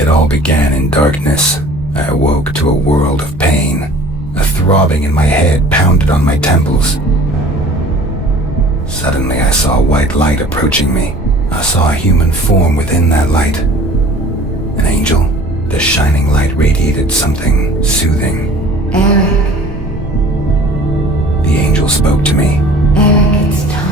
It all began in darkness. I awoke to a world of pain. A throbbing in my head pounded on my temples. Suddenly I saw a white light approaching me. I saw a human form within that light. An angel. The shining light radiated something soothing. Eric. The angel spoke to me. Eric, it's time.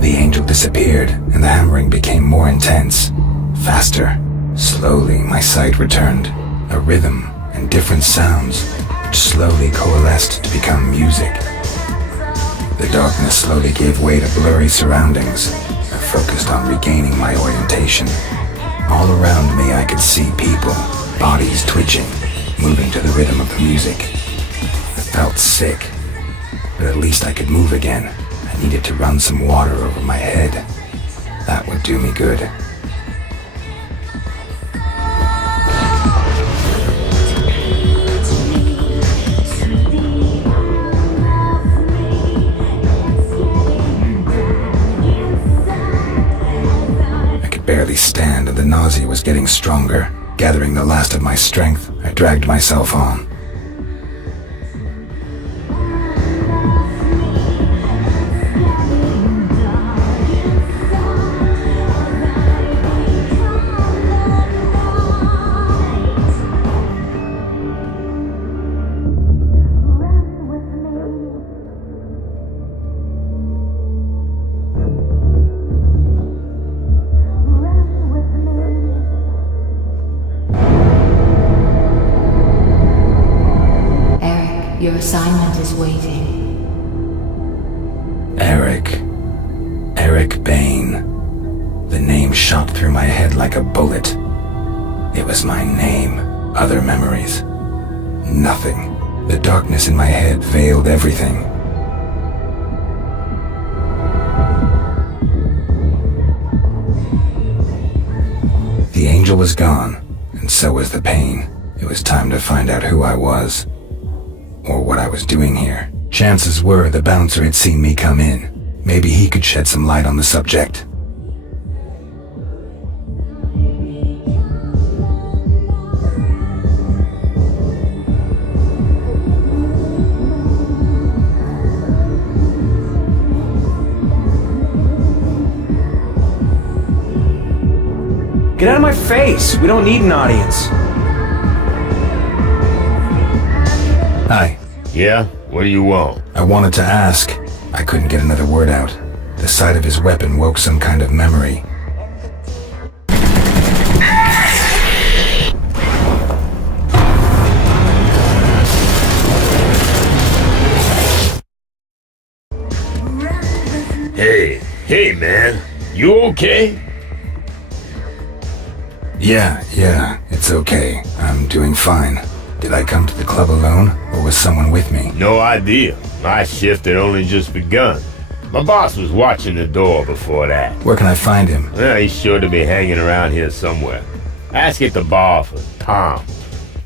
The angel disappeared, and the hammering became more intense. Faster. Slowly, my sight returned. A rhythm and different sounds, which slowly coalesced to become music. The darkness slowly gave way to blurry surroundings. I focused on regaining my orientation. All around me I could see people, bodies twitching, moving to the rhythm of the music. I felt sick, but at least I could move again. I needed to run some water over my head. That would do me good. Barely stand, and the nausea was getting stronger. Gathering the last of my strength, I dragged myself on. Your assignment is waiting. Eric Bain. The name shot through my head like a bullet. It was my name. Other memories. Nothing. The darkness in my head veiled everything. The angel was gone, and so was the pain. It was time to find out who I was. Or what I was doing here. Chances were the bouncer had seen me come in. Maybe he could shed some light on the subject. Get out of my face! We don't need an audience. Hi. Yeah? What do you want? I wanted to ask. I couldn't get another word out. The sight of his weapon woke some kind of memory. Hey man, you okay? Yeah, it's okay. I'm doing fine. Did I come to the club alone, or was someone with me? No idea. My shift had only just begun. My boss was watching the door before that. Where can I find him? Well, he's sure to be hanging around here somewhere. Ask at the bar for Tom.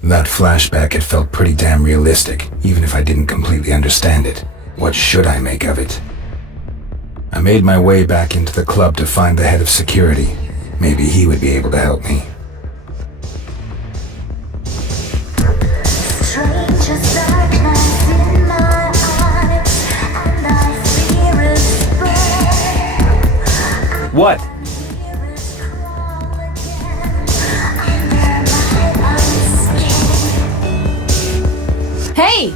That flashback had felt pretty damn realistic, even if I didn't completely understand it. What should I make of it? I made my way back into the club to find the head of security. Maybe he would be able to help me. What? Hey!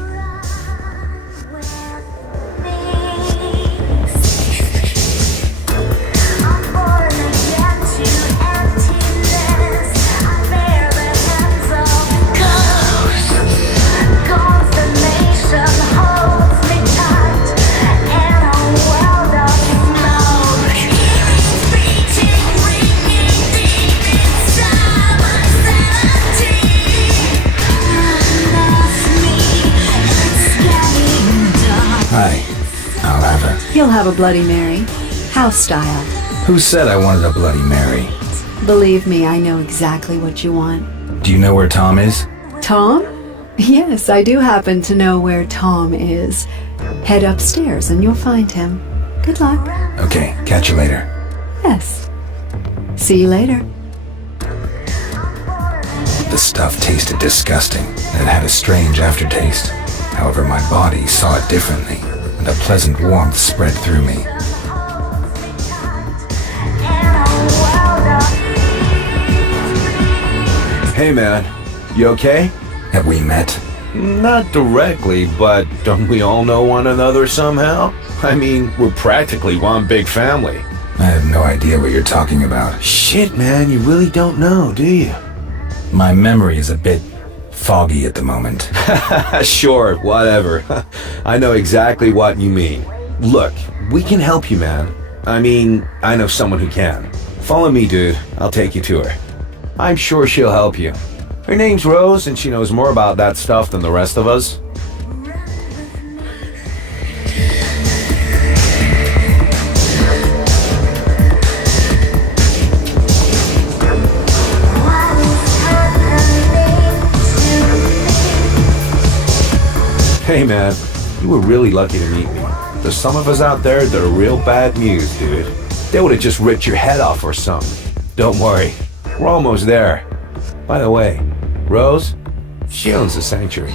You'll have a Bloody Mary. House style. Who said I wanted a Bloody Mary? Believe me, I know exactly what you want. Do you know where Tom is? Tom? Yes, I do happen to know where Tom is. Head upstairs and you'll find him. Good luck. Okay, catch you later. Yes, See you later. The stuff tasted disgusting, and it had a strange aftertaste. However, my body saw it differently, and a pleasant warmth spread through me. Hey man, you okay? Have we met? Not directly, but don't we all know one another somehow? I mean, we're practically one big family. I have no idea what you're talking about. Shit, man, you really don't know, do you? My memory is a bit foggy at the moment. Sure, whatever. I know exactly what you mean. Look, we can help you, man. I mean, I know someone who can. Follow me, dude. I'll take you to her. I'm sure she'll help you. Her name's Rose, and she knows more about that stuff than the rest of us. Hey man, you were really lucky to meet me. There's some of us out there that are real bad news, dude. They would have just ripped your head off or something. Don't worry, we're almost there. By the way, Rose, she owns the sanctuary.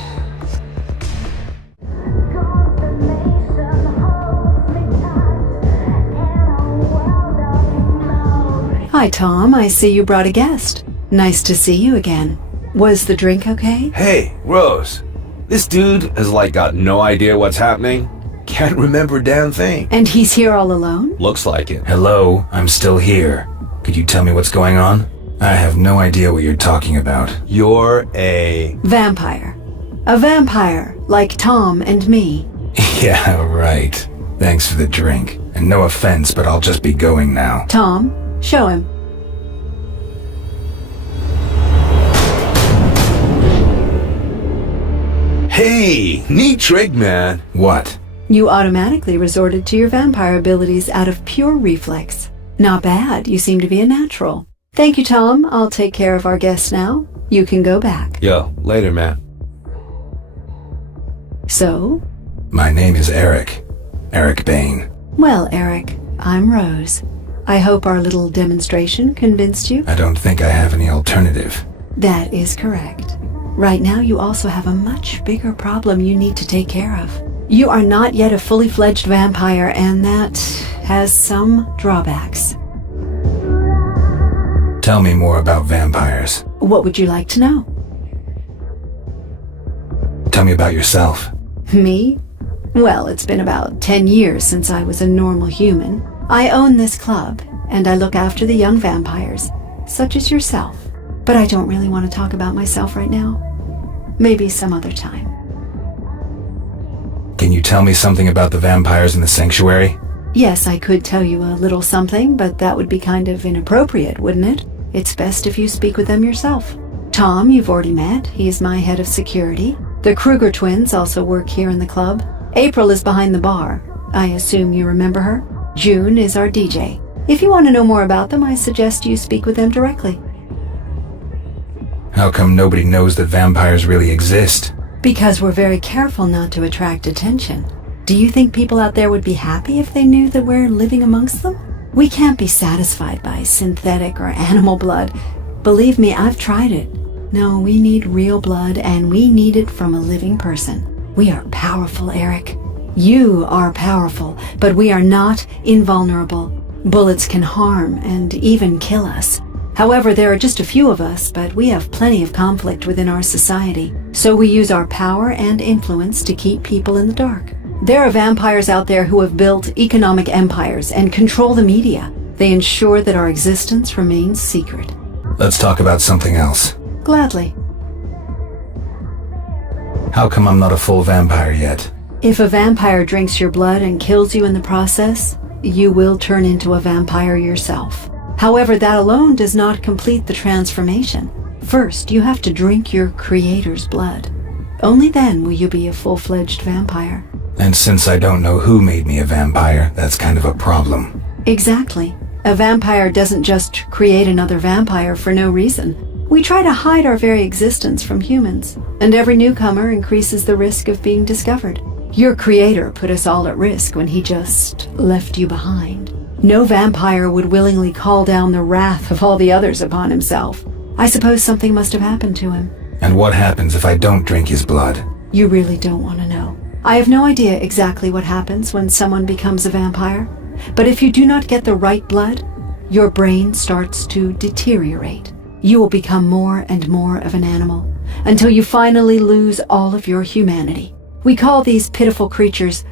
Hi, Tom. I see you brought a guest. Nice to see you again. Was the drink okay? Hey, Rose, this dude has got no idea what's happening. Can't remember a damn thing. And he's here all alone? Looks like it. Hello, I'm still here. Could you tell me what's going on? I have no idea what you're talking about. You're a... Vampire. A vampire, like Tom and me. Yeah, right. Thanks for the drink. And no offense, but I'll just be going now. Tom, show him. Hey, neat trick, man. What? You automatically resorted to your vampire abilities out of pure reflex. Not bad. You seem to be a natural. Thank you, Tom. I'll take care of our guest now. You can go back. Yo, later, man. So? My name is Eric. Eric Bain. Well, Eric, I'm Rose. I hope our little demonstration convinced you. I don't think I have any alternative. That is correct. Right now, you also have a much bigger problem you need to take care of. You are not yet a fully fledged vampire, and that has some drawbacks. Tell me more about vampires. What would you like to know? Tell me about yourself. Me? Well, it's been about 10 years since I was a normal human. I own this club, and I look after the young vampires, such as yourself. But I don't really want to talk about myself right now. Maybe some other time. Can you tell me something about the vampires in the sanctuary? Yes, I could tell you a little something, but that would be kind of inappropriate, wouldn't it? It's best if you speak with them yourself. Tom, you've already met. He's my head of security. The Kruger twins also work here in the club. April is behind the bar. I assume you remember her. June is our DJ. If you want to know more about them, I suggest you speak with them directly. How come nobody knows that vampires really exist? Because we're very careful not to attract attention. Do you think people out there would be happy if they knew that we're living amongst them? We can't be satisfied by synthetic or animal blood. Believe me, I've tried it. No, we need real blood, and we need it from a living person. We are powerful, Eric. You are powerful, but we are not invulnerable. Bullets can harm and even kill us. However, there are just a few of us, but we have plenty of conflict within our society. So we use our power and influence to keep people in the dark. There are vampires out there who have built economic empires and control the media. They ensure that our existence remains secret. Let's talk about something else. Gladly. How come I'm not a full vampire yet? If a vampire drinks your blood and kills you in the process, you will turn into a vampire yourself. However, that alone does not complete the transformation. First, you have to drink your creator's blood. Only then will you be a full-fledged vampire. And since I don't know who made me a vampire, that's kind of a problem. Exactly. A vampire doesn't just create another vampire for no reason. We try to hide our very existence from humans, and every newcomer increases the risk of being discovered. Your creator put us all at risk when he just left you behind. No vampire would willingly call down the wrath of all the others upon himself. I suppose something must have happened to him. And what happens if I don't drink his blood? You really don't want to know. I have no idea exactly what happens when someone becomes a vampire, but if you do not get the right blood, your brain starts to deteriorate. You will become more and more of an animal until you finally lose all of your humanity. We call these pitiful creatures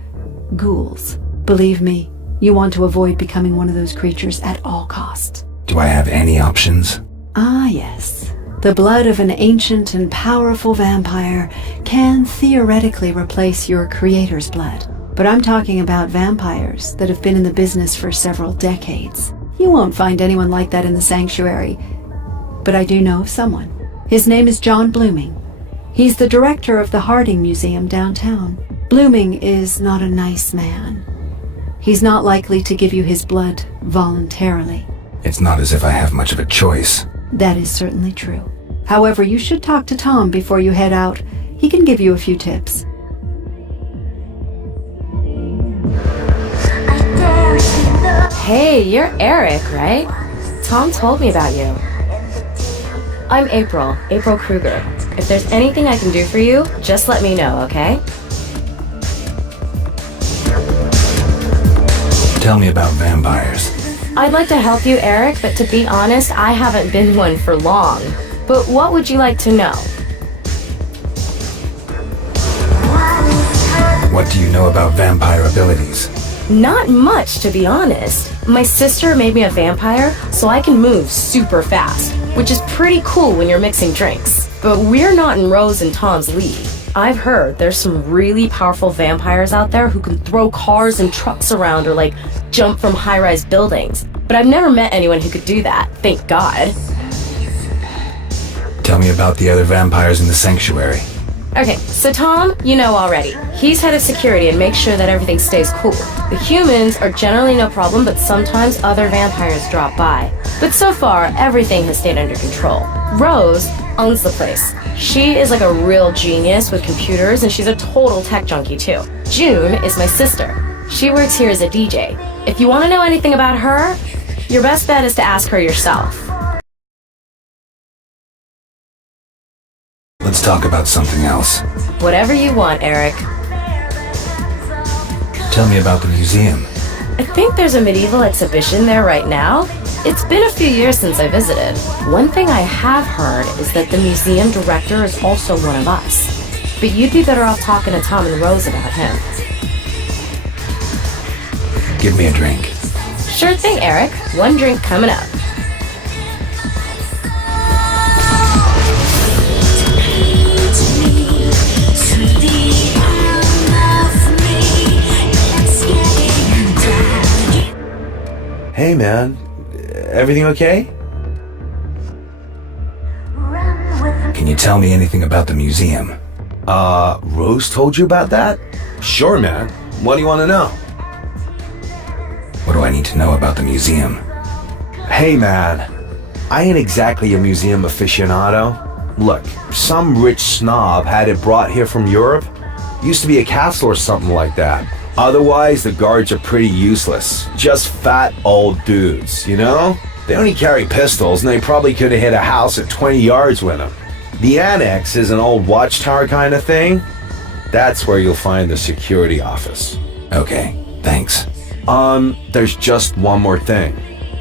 ghouls. Believe me, you want to avoid becoming one of those creatures at all costs. Do I have any options? Ah, yes. The blood of an ancient and powerful vampire can theoretically replace your creator's blood. But I'm talking about vampires that have been in the business for several decades. You won't find anyone like that in the sanctuary. But I do know of someone. His name is John Blooming. He's the director of the Harding Museum downtown. Blooming is not a nice man. He's not likely to give you his blood voluntarily. It's not as if I have much of a choice. That is certainly true. However, you should talk to Tom before you head out. He can give you a few tips. Hey, you're Eric, right? Tom told me about you. I'm April Kruger. If there's anything I can do for you, just let me know, okay? Tell me about vampires. I'd like to help you, Eric, but to be honest, I haven't been one for long. But what would you like to know? What do you know about vampire abilities? Not much, to be honest. My sister made me a vampire, so I can move super fast, which is pretty cool when you're mixing drinks. But we're not in Rose and Tom's league. I've heard there's some really powerful vampires out there who can throw cars and trucks around or like jump from high-rise buildings. But I've never met anyone who could do that, thank God. Tell me about the other vampires in the sanctuary. Okay, so Tom, you know already. He's head of security and makes sure that everything stays cool. The humans are generally no problem, but sometimes other vampires drop by. But so far, everything has stayed under control. Rose owns the place. She is like a real genius with computers, and she's a total tech junkie too. June is my sister. She works here as a DJ. If you want to know anything about her, your best bet is to ask her yourself. Let's talk about something else. Whatever you want, Eric. Tell me about the museum. I think there's a medieval exhibition there right now. It's been a few years since I visited. One thing I have heard is that the museum director is also one of us. But you'd be better off talking to Tom and Rose about him. Give me a drink. Sure thing, Eric. One drink coming up. Hey, man. Everything okay? Can you tell me anything about the museum? Rose told you about that? Sure, man. What do you want to know? What do I need to know about the museum? Hey, man. I ain't exactly a museum aficionado. Look, some rich snob had it brought here from Europe. Used to be a castle or something like that. Otherwise, the guards are pretty useless. Just fat old dudes, you know? They only carry pistols, and they probably could have hit a house at 20 yards with them. The annex is an old watchtower kind of thing. That's where you'll find the security office. Okay, thanks. There's just one more thing.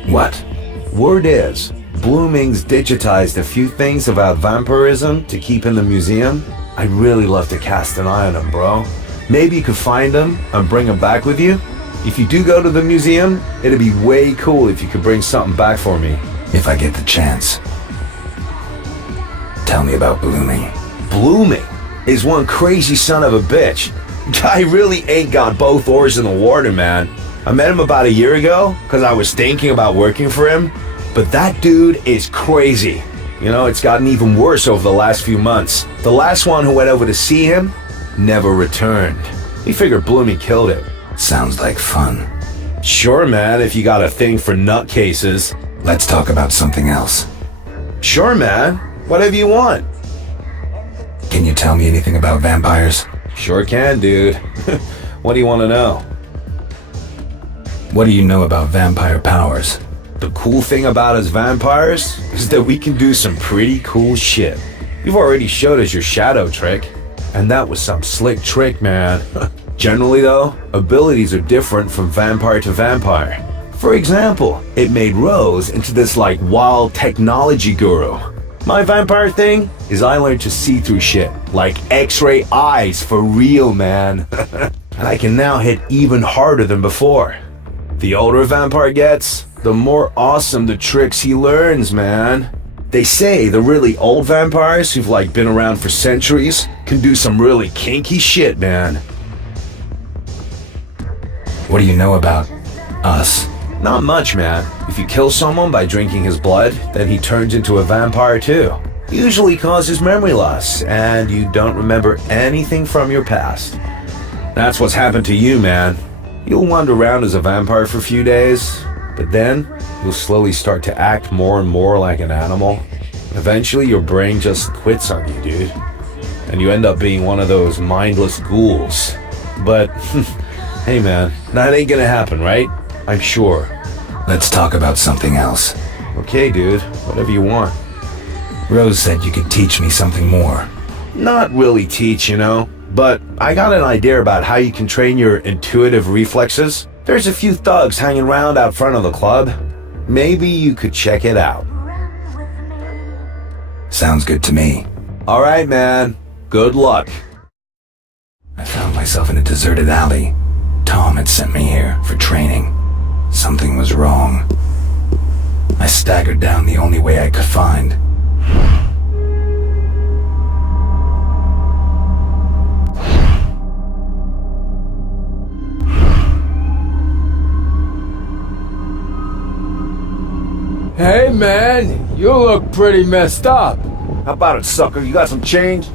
What? Word is, Blooming's digitized a few things about vampirism to keep in the museum. I'd really love to cast an eye on them, bro. Maybe you could find them and bring them back with you. If you do go to the museum, it'd be way cool if you could bring something back for me. If I get the chance. Tell me about Blooming. Blooming is one crazy son of a bitch. Guy really ain't got both oars in the water, man. I met him about a year ago because I was thinking about working for him. But that dude is crazy. You know, it's gotten even worse over the last few months. The last one who went over to see him never returned. He figured Blooming killed him. Sounds like fun. Sure, man, if you got a thing for nutcases. Let's talk about something else. Sure, man. Whatever you want. Can you tell me anything about vampires? Sure can, dude. What do you want to know? What do you know about vampire powers? The cool thing about us vampires is that we can do some pretty cool shit. You've already showed us your shadow trick, and that was some slick trick, man. Generally though, abilities are different from vampire to vampire. For example, it made Rose into this like wild technology guru. My vampire thing is I learned to see through shit, like X-ray eyes for real, man. And I can now hit even harder than before. The older a vampire gets, the more awesome the tricks he learns, man. They say the really old vampires who've like been around for centuries can do some really kinky shit, man. What do you know about us? Not much, man. If you kill someone by drinking his blood, then he turns into a vampire too. Usually causes memory loss, and you don't remember anything from your past. That's what's happened to you, man. You'll wander around as a vampire for a few days, but then you'll slowly start to act more and more like an animal. Eventually your brain just quits on you, dude. And you end up being one of those mindless ghouls. But, hey man, that ain't gonna happen, right? I'm sure. Let's talk about something else. Okay, dude, whatever you want. Rose said you could teach me something more. Not really teach, you know, but I got an idea about how you can train your intuitive reflexes. There's a few thugs hanging around out front of the club. Maybe you could check it out. Sounds good to me. All right, man. Good luck. I found myself in a deserted alley. Tom had sent me here for training. Something was wrong. I staggered down the only way I could find. Hey man, you look pretty messed up. How about it, sucker? You got some change?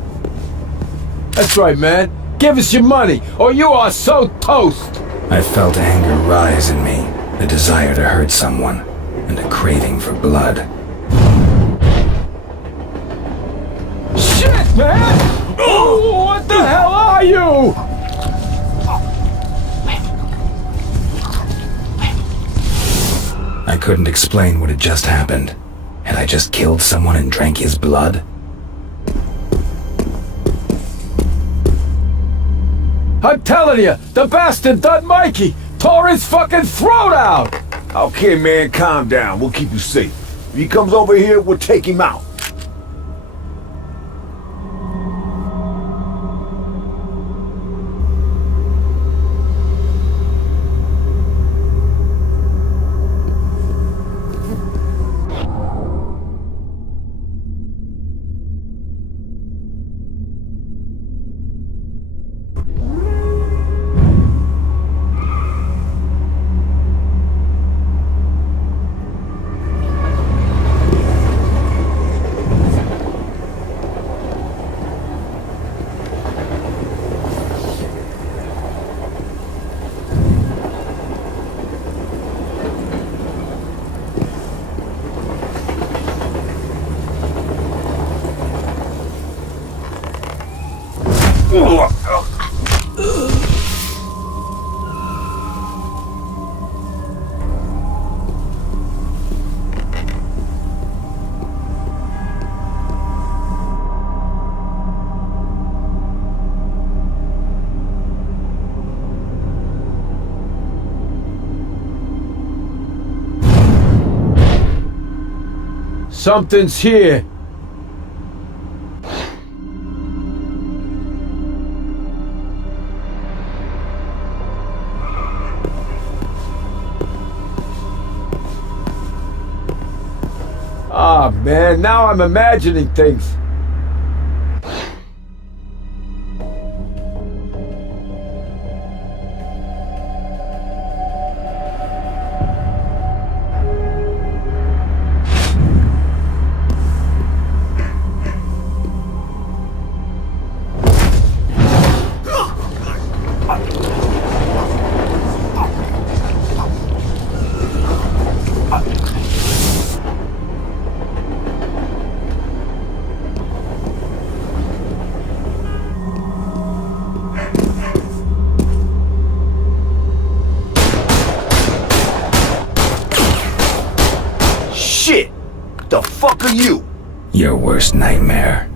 That's right, man. Give us your money, or you are so toast. I felt anger rise in me, a desire to hurt someone, and a craving for blood. Shit, man! Oh, what the hell are you? I couldn't explain what had just happened. Had I just killed someone and drank his blood? I'm telling you, the bastard done Mikey tore his fucking throat out! Okay, man, calm down. We'll keep you safe. If he comes over here, we'll take him out. Something's here. Ah, man, now I'm imagining things. Shit! The fuck are you? Your worst nightmare.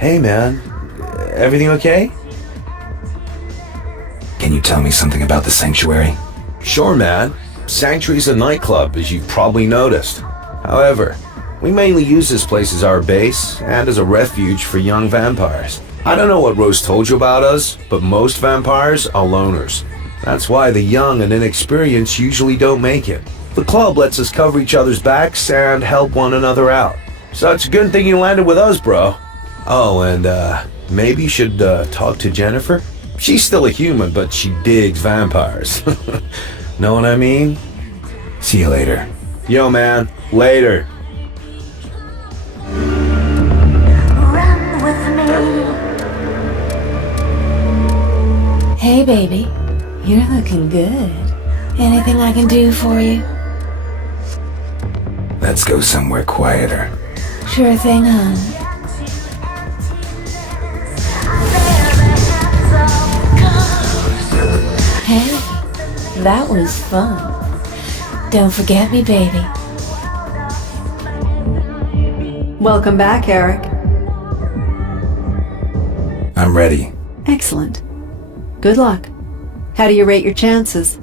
Hey, man. Everything okay? Can you tell me something about the sanctuary? Sure, man. Sanctuary's a nightclub, as you've probably noticed. However, we mainly use this place as our base and as a refuge for young vampires. I don't know what Rose told you about us, but most vampires are loners. That's why the young and inexperienced usually don't make it. The club lets us cover each other's backs and help one another out. So it's a good thing you landed with us, bro. Oh, and maybe you should talk to Jennifer? She's still a human, but she digs vampires. Know what I mean? See you later. Yo, man. Later. Run with me. Hey, baby. You're looking good. Anything I can do for you? Let's go somewhere quieter. Sure thing, hon. Hey, That was fun. Don't forget me, baby. Welcome back, Eric. I'm ready. Excellent. Good luck. How do you rate your chances?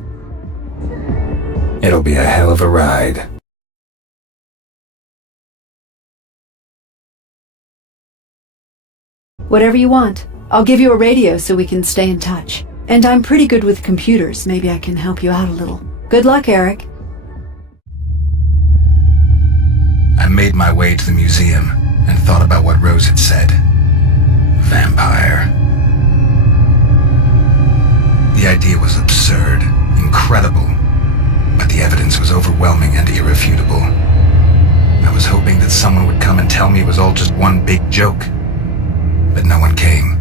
It'll be a hell of a ride. Whatever you want. I'll give you a radio so we can stay in touch. And I'm pretty good with computers. Maybe I can help you out a little. Good luck, Eric. I made my way to the museum and thought about what Rose had said. Vampire. The idea was absurd, incredible, but the evidence was overwhelming and irrefutable. I was hoping that someone would come and tell me it was all just one big joke, but no one came.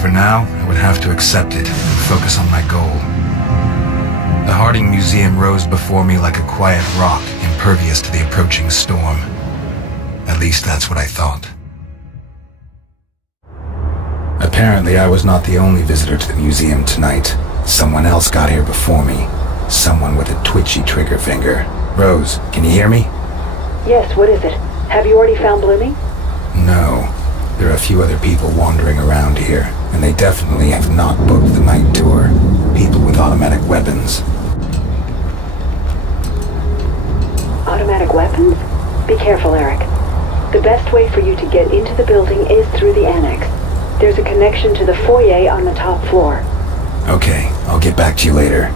For now, I would have to accept it and focus on my goal. The Harding Museum rose before me like a quiet rock, impervious to the approaching storm. At least that's what I thought. Apparently, I was not the only visitor to the museum tonight. Someone else got here before me. Someone with a twitchy trigger finger. Rose, can you hear me? Yes, what is it? Have you already found Blooming? No. There are a few other people wandering around here, and they definitely have not booked the night tour. People with automatic weapons. Automatic weapons? Be careful, Eric. The best way for you to get into the building is through the annex. There's a connection to the foyer on the top floor. Okay, I'll get back to you later.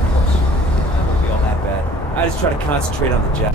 Won't be all that bad. I just try to concentrate on the jet.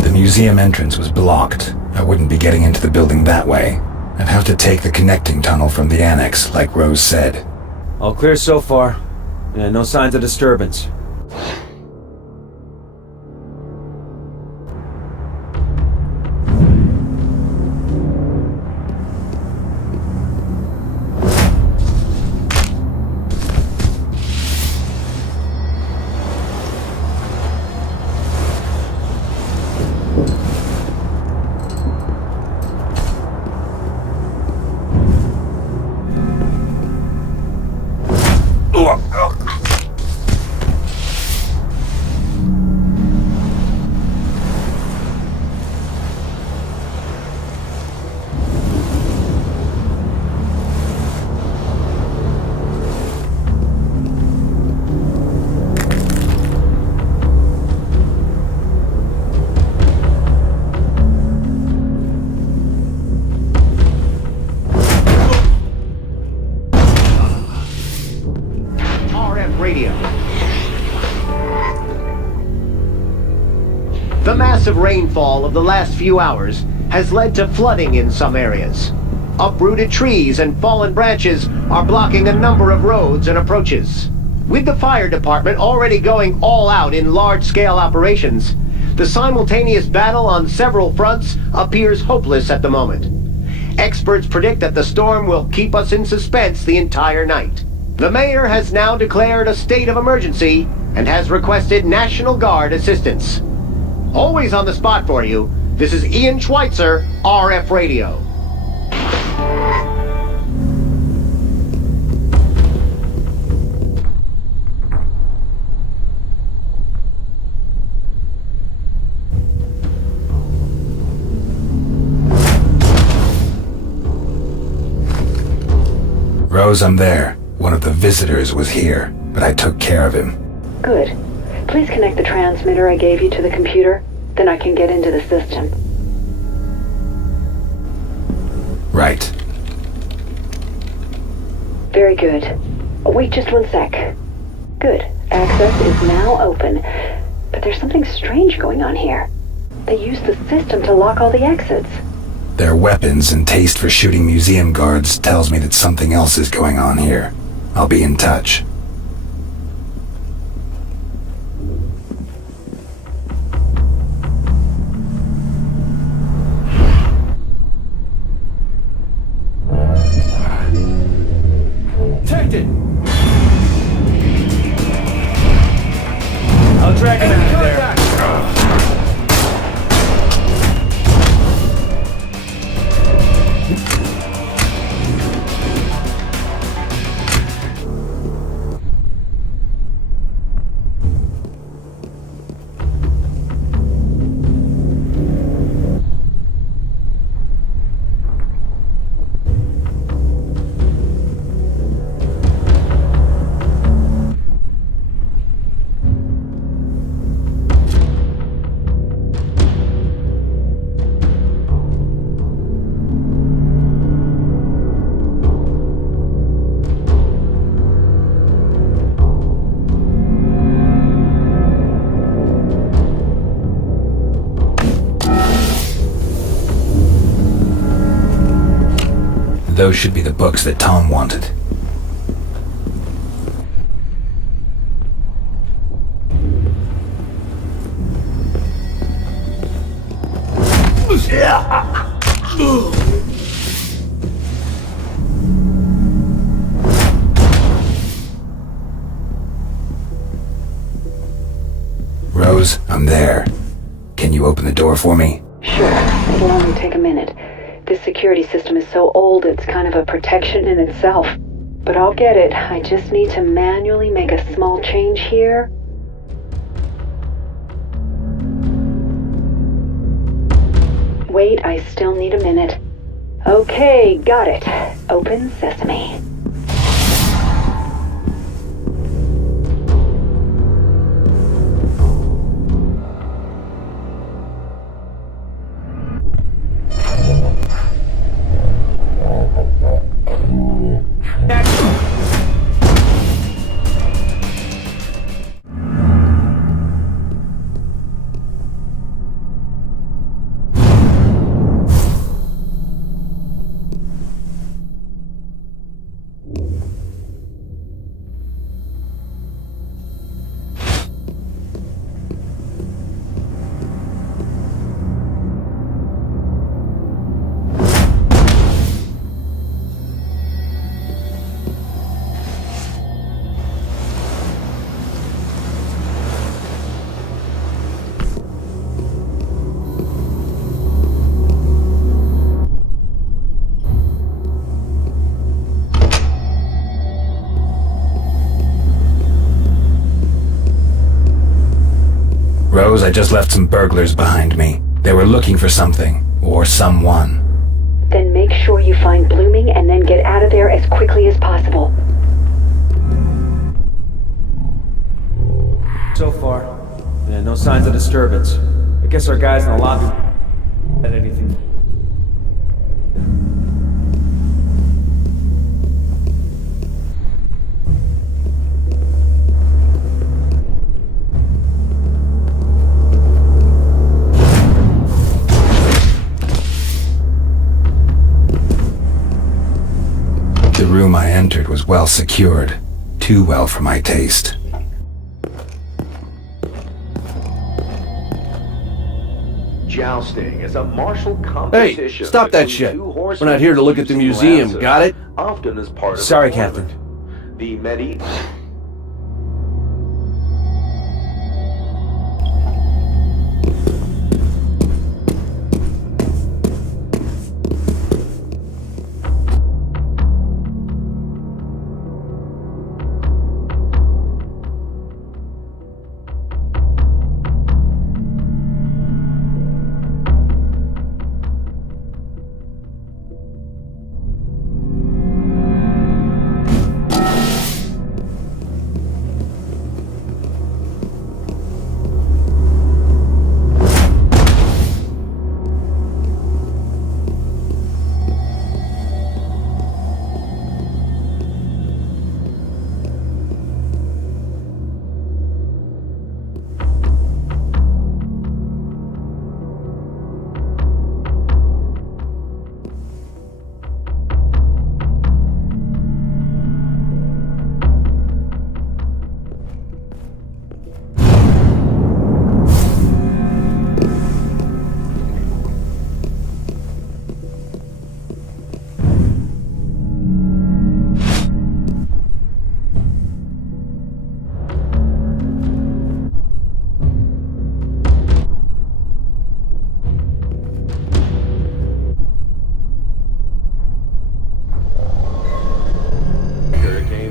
The museum entrance was blocked. I wouldn't be getting into the building that way. I'd have to take the connecting tunnel from the annex, like Rose said. All clear so far. Yeah, no signs of disturbance. The massive rainfall of the last few hours has led to flooding in some areas. Uprooted trees and fallen branches are blocking a number of roads and approaches. With the fire department already going all out in large-scale operations, the simultaneous battle on several fronts appears hopeless at the moment. Experts predict that the storm will keep us in suspense the entire night. The mayor has now declared a state of emergency and has requested National Guard assistance. Always on the spot for you, this is Ian Schweitzer, RF Radio. Rose, I'm there. One of the visitors was here, but I took care of him. Good. Please connect the transmitter I gave you to the computer, then I can get into the system. Right. Very good. Wait just 1 sec. Good. Access is now open. But there's something strange going on here. They used the system to lock all the exits. Their weapons and taste for shooting museum guards tells me that something else is going on here. I'll be in touch. Take it! I'll drag him out of there. Those should be the books that Tom wanted. Rose, I'm there. Can you open the door for me? Sure. It'll only take a minute. This security system is so old it's kind of a protection in itself. But I'll get it. I just need to manually make a small change here. Wait, I still need a minute. Okay, got it. Open sesame. Rose, I just left some burglars behind me. They were looking for something, or someone. Then make sure you find Blooming and then get out of there as quickly as possible. So far, no signs of disturbance. I guess our guys in the lobby had anything. The room I entered was well secured. Too well for my taste. Jousting is a martial competition. Hey, stop that shit. We're not here to look at the museum, got it? Often as part of Sorry, Captain. The medieval...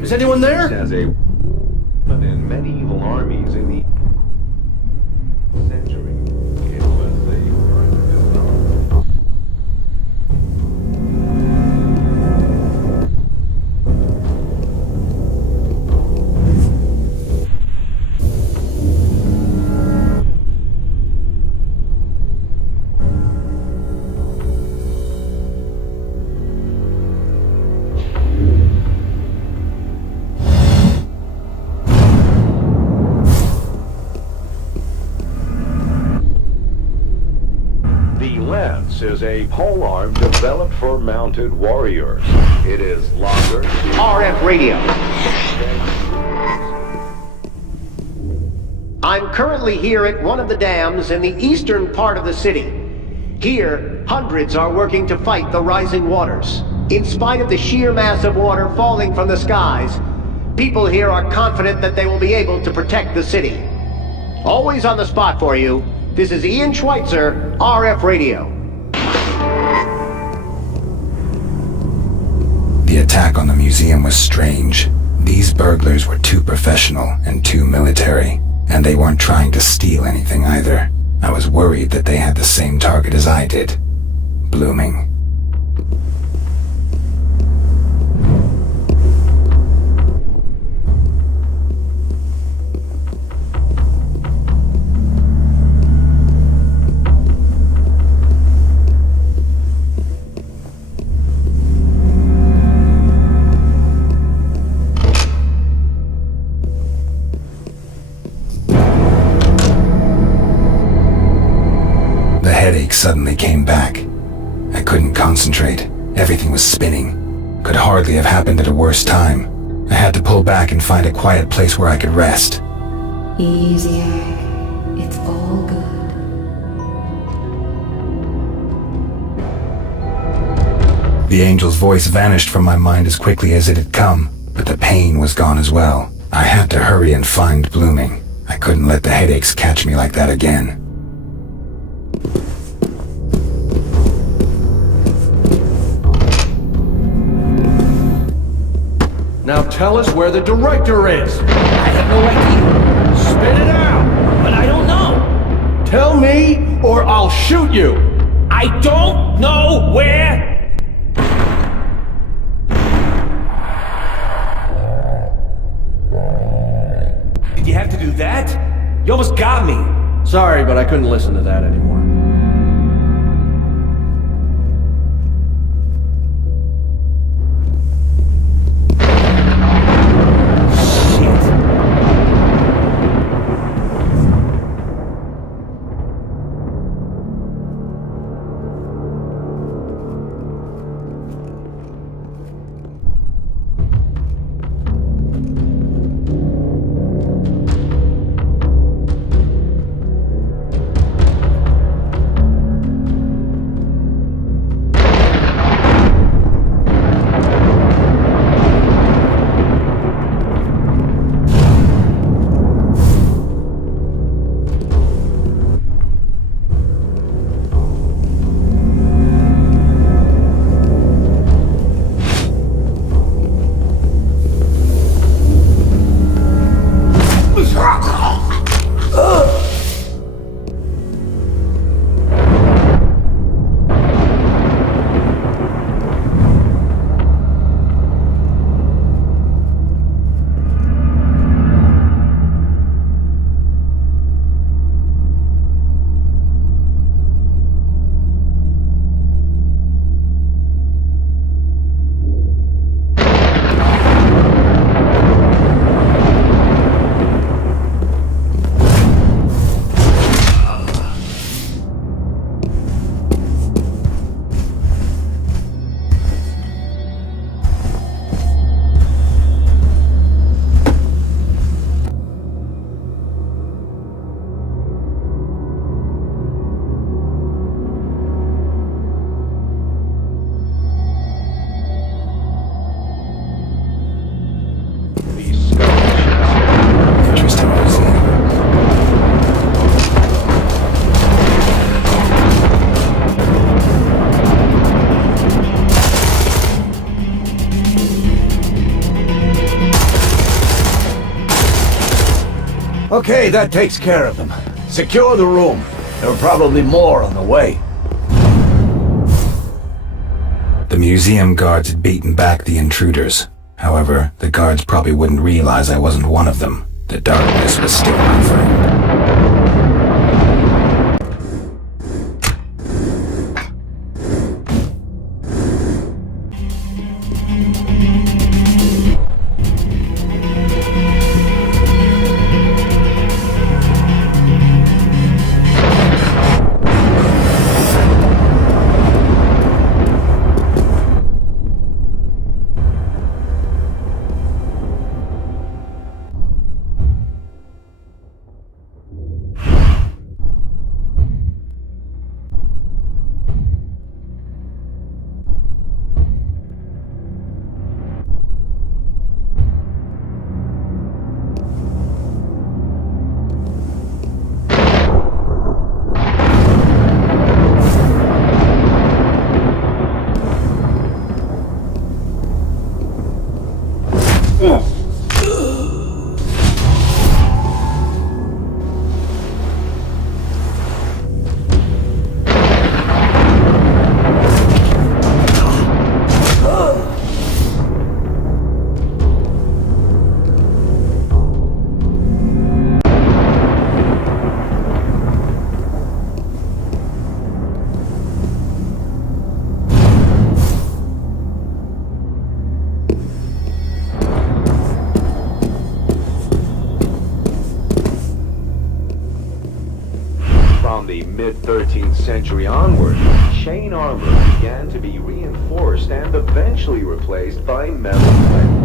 Is anyone there? As a in medieval armies in the century, it was the is a polearm developed for mounted warriors. It is longer. RF radio. I'm currently here at one of the dams in the eastern part of the city. Here, hundreds are working to fight the rising waters. In spite of the sheer mass of water falling from the skies, people here are confident that they will be able to protect the city. Always on the spot for you, this is Ian Schweitzer, RF Radio. The attack on the museum was strange. These burglars were too professional and too military, and they weren't trying to steal anything either. I was worried that they had the same target as I did. Blooming. Headache suddenly came back. I couldn't concentrate. Everything was spinning. Could hardly have happened at a worse time. I had to pull back and find a quiet place where I could rest. Easy, Eric. It's all good. The angel's voice vanished from my mind as quickly as it had come, but the pain was gone as well. I had to hurry and find Blooming. I couldn't let the headaches catch me like that again. Now tell us where the director is. I have no idea. Spit it out. But I don't know. Tell me or I'll shoot you. I don't know where. Did you have to do that? You almost got me. Sorry, but I couldn't listen to that anymore. Okay, that takes care of them. Secure the room. There are probably more on the way. The museum guards had beaten back the intruders. However, the guards probably wouldn't realize I wasn't one of them. The darkness was still my friend. From the mid-13th century onward, chain armor began to be reinforced and eventually replaced by metal plating.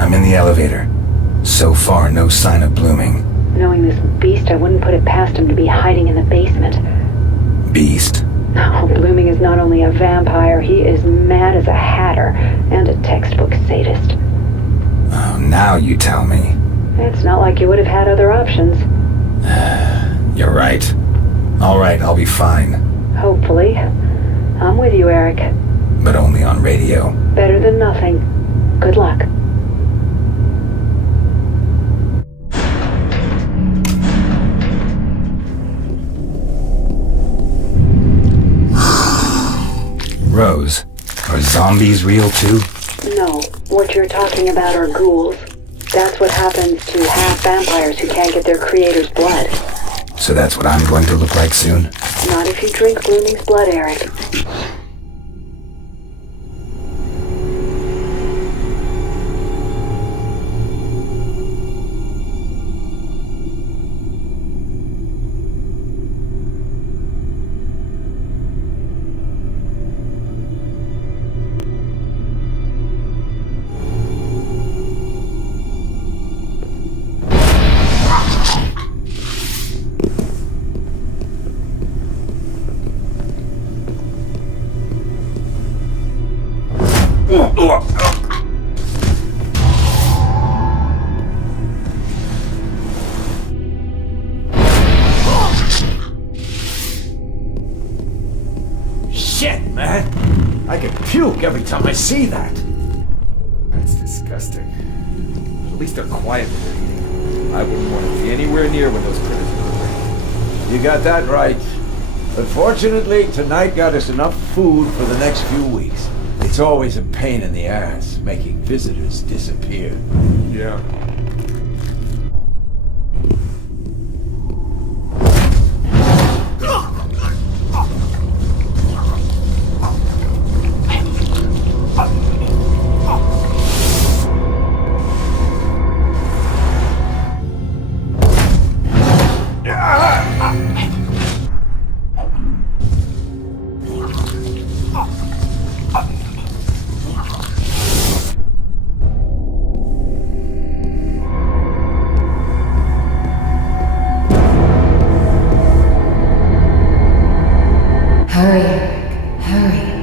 I'm in the elevator. So far, no sign of Blooming. Knowing this beast, I wouldn't put it past him to be hiding in the basement. Beast? Oh, Blooming is not only a vampire, he is mad as a hatter and a textbook sadist. Oh, now you tell me. It's not like you would have had other options. You're right. All right, I'll be fine. Hopefully. I'm with you, Eric. But only on radio. Better than nothing. Good luck. Rose, are zombies real too? No, what you're talking about are ghouls. That's what happens to half-vampires who can't get their creator's blood. So that's what I'm going to look like soon? Not if you drink Blooming's blood, Eric. Shit, man! I can puke every time I see that. That's disgusting. At least they're quiet when they're eating. I wouldn't want to be anywhere near when those critters are cooking. You got that right. But fortunately, tonight got us enough food for the next few weeks. It's always a pain in the ass making visitors disappear. Yeah. Hurry.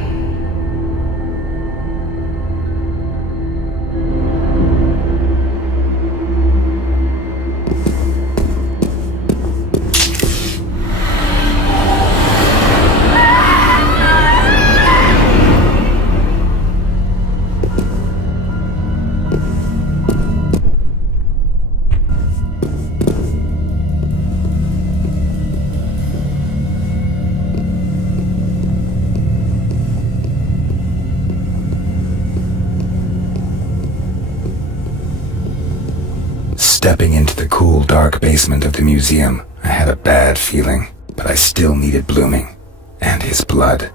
Stepping into the cool, dark basement of the museum, I had a bad feeling, but I still needed Blooming and his blood.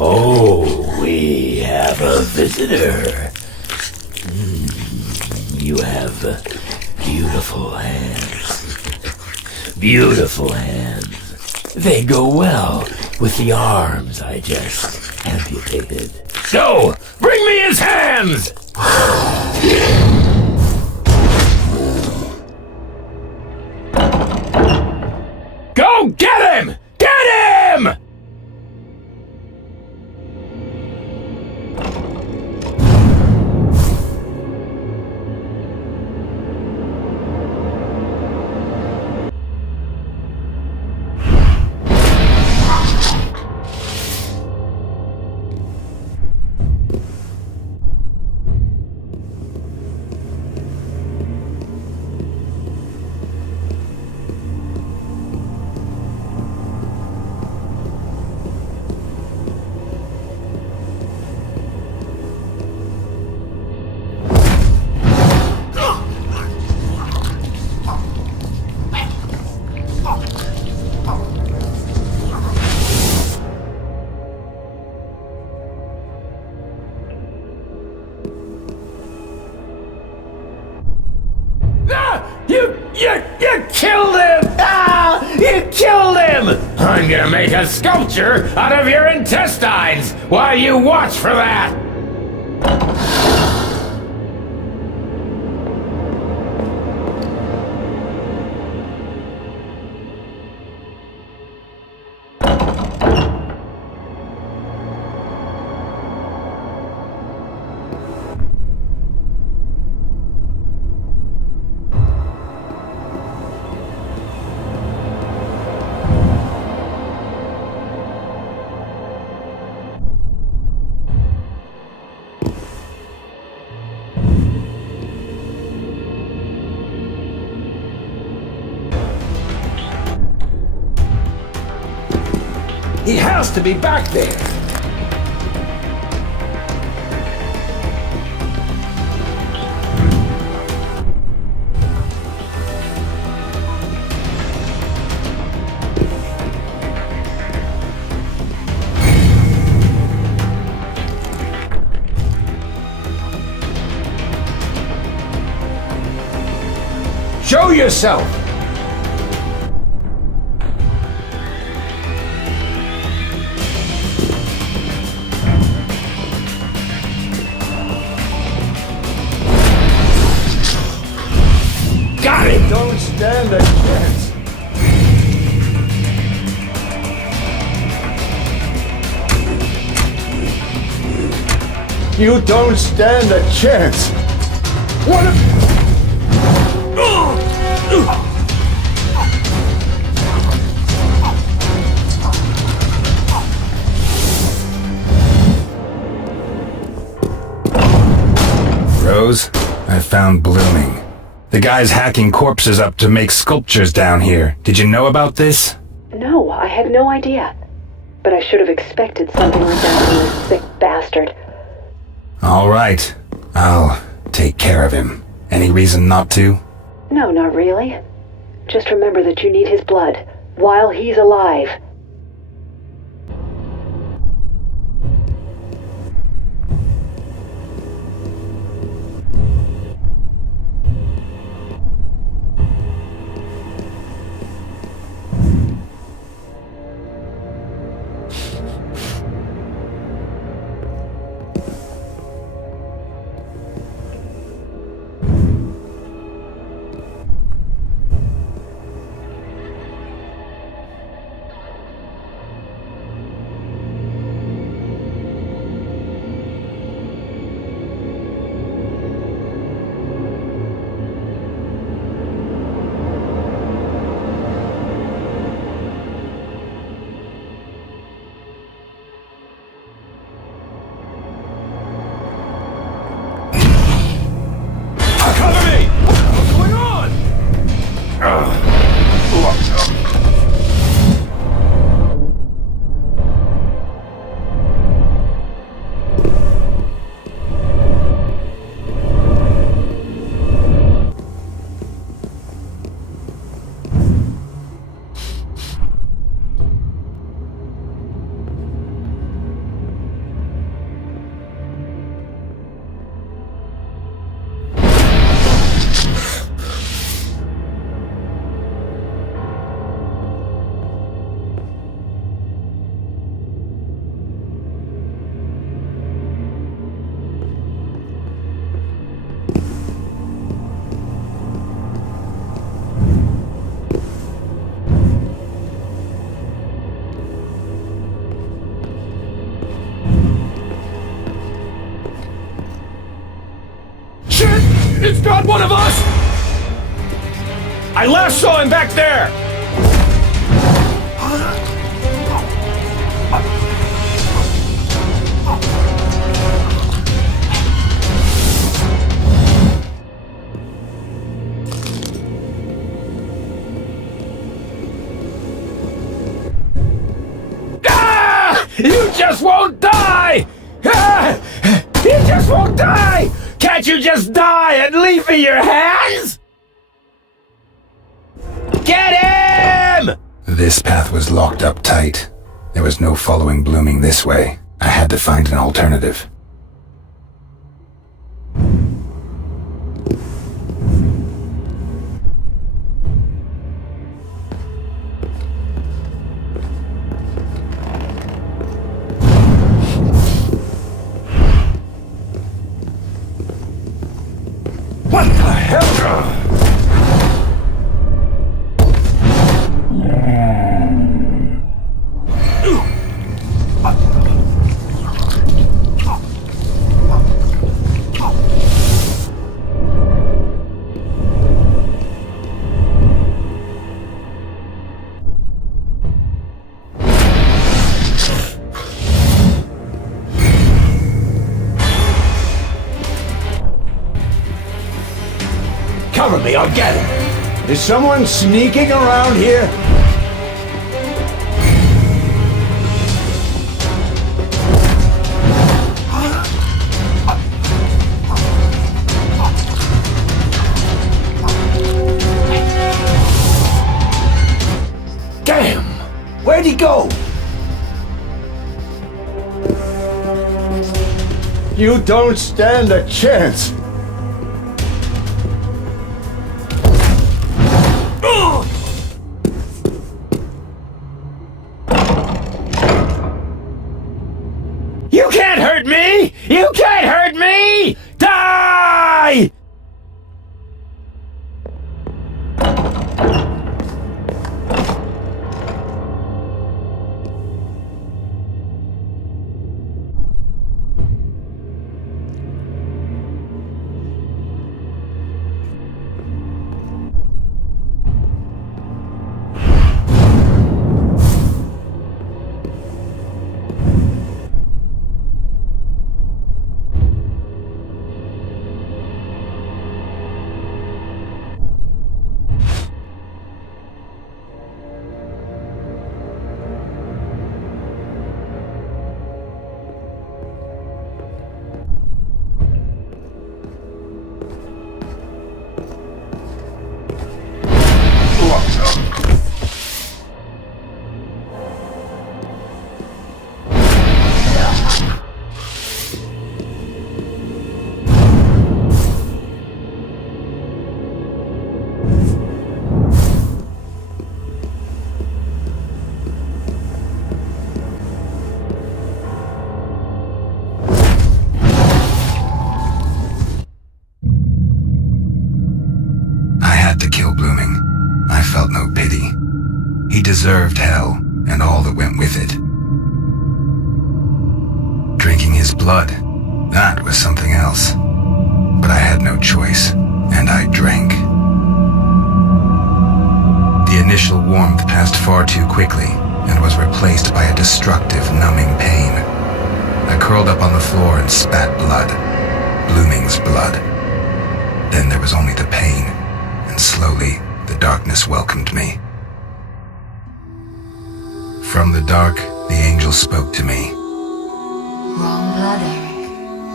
Oh, we have a visitor. You have beautiful hands. Beautiful hands. They go well with the arms I just amputated. So, bring me his hands! Go get him! Get him! You killed him! Ah! You killed him! I'm gonna make a sculpture out of your intestines while you watch for that! He has to be back there! Show yourself! Got him! Don't stand a chance. You don't stand a chance. What if... Rose, I found Blooming. The guy's hacking corpses up to make sculptures down here. Did you know about this? No, I had no idea. But I should have expected something like that from this sick bastard. All right. I'll take care of him. Any reason not to? No, not really. Just remember that you need his blood while he's alive. bastard's got one of us! I last saw him back there! You just won't die! You just won't die! Can't you just die and leave me your hands? Get him! This path was locked up tight. There was no following Blooming this way. I had to find an alternative. What the hell? Cover me, I'll get him. Is someone sneaking around here? Damn! Where'd he go? You don't stand a chance. You can't hurt me! You can't hurt me! Die! To kill Blooming. I felt no pity. He deserved hell and all that went with it. Drinking his blood, that was something else. But I had no choice, and I drank. The initial warmth passed far too quickly and was replaced by a destructive, numbing pain. I curled up on the floor and spat blood. Blooming's blood. Then there was only the pain. Slowly, the darkness welcomed me. From the dark, the angel spoke to me. Wrong blood, Eric.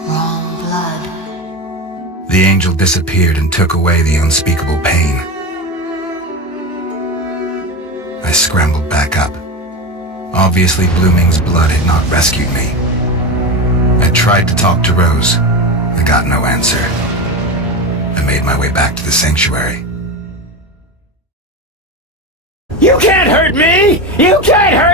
Wrong blood. The angel disappeared and took away the unspeakable pain. I scrambled back up. Obviously, Blooming's blood had not rescued me. I tried to talk to Rose. I got no answer. I made my way back to the sanctuary. You can't hurt me! You can't hurt